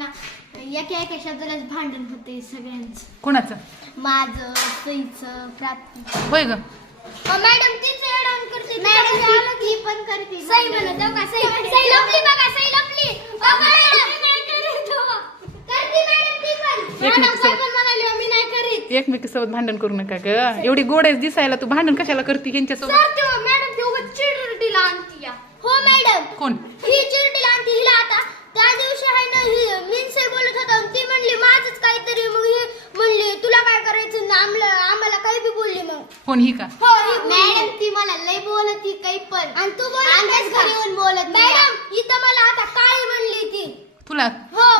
एका एका शब्दालाच भांडण होते सगळ्यांचं. कोणाचं? माझं, सईचं, प्राप्ती. होय ग. मॅडम तीच एडान करते. मॅडम ती पण करते. सई म्हणत हो का? सई लपली बघा, सई लपली. ओ मॅडम मी नाही करीत हो. करते मॅडम ती पण. मॅडम काय पण म्हणाली मी नाही करीत. एकमेकीसोबत भांडण करू नका ग. एवढी गोड आहेस दिसायला, तू भांडण कशाला करते यांच्यासोबत? सर तेव्हा मॅडम ती उगाच चिडचिडीला आणती या. हो मॅडम. कोण? ही चिडचिडीला आणती हिला आता. त्या दिवशी आहे ना ही मिनसे बोलत होता ती म्हणली माझंच काहीतरी मग ही म्हणली तुला काय करायचं ना आम्हाला काही बी बोलली मग. कोण ही का? हो मॅडम ती मला लई बोलती काही पण आणि तू बोलत घरी येऊन बोलत मॅडम इथं मला आता काय म्हणली ती तुला? हो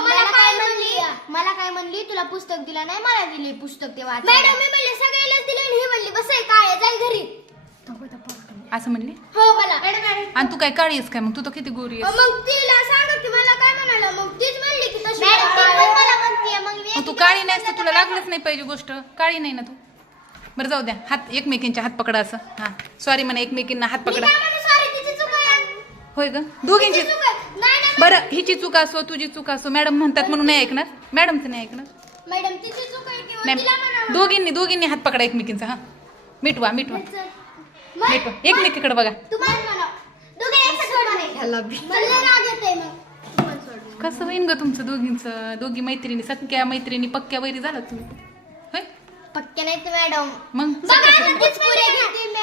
मला काय म्हणली तुला पुस्तक दिला नाही मला दिली पुस्तक ते वाच. मॅडम मी म्हणले सगळ्यालाच दिले आणि ही म्हणली बस आहे काय जाई घरी असं म्हणली? हो मला मॅडम. आणि तू काय काळी आहेस काय? मग तू तर किती गोरी आहेस. मग तिला सांगत की मला काय म्हणाला मग तीच म्हणली की तशी मॅडम ती पण मला म्हणते मग तू काळी नाहीस तर तुला लागलंच नाही पाहिजे गोष्ट. काळी नाही ना तू. बरं जाऊ द्या. हात एकमेकींच्या हात पकडा असं. हा सॉरी म्हणा एकमेकींना हात पकडा. होय ग दोघींची. बरं हिची चूक असो तुझी चूक असो मॅडम म्हणतात म्हणून नाही ऐकणार. मॅडमचं नाही ऐकणार. मॅडम तिची चूक आहे किंवा नाही तिला म्हणा दोघींनी हात पकडा एकमेकींचा. हा मिटवा एकमेकीकडे बघा. तुम्हाला म्हणा दोघे एकसाथ म्हणे मला राग येतोय मग. कसं होईन ग तुमचं दोघींचं? दोघी मैत्रिणी सख्या मैत्रिणी पक्क्या वैरी झाला तुम्ही. होय पक्के नाही ते मॅडम. मग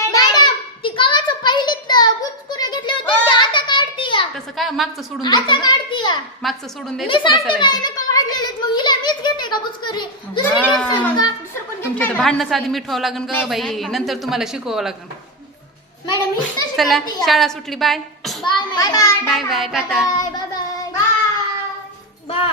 मॅडम ती कवाचं पहिलीत बुचकुरे घेतले होते ते आता काढती या. तसं काय मागचं सोडून आता द्यायचं? काढती या. मागचं सोडून मी द्यायचं. सांगते नाही मी कवा काढलेले मग हिला मीच घेते का बुचकुरे दुसरं कोण घेत तुमच्या तर भांडणच आधी मिठवावं लागेल ग बाई नंतर तुम्हाला शिकवावं लागेल. मॅडम ही तशी चला करते या. शाळा सुटली. Bye bye bye bye bye tata. Bye.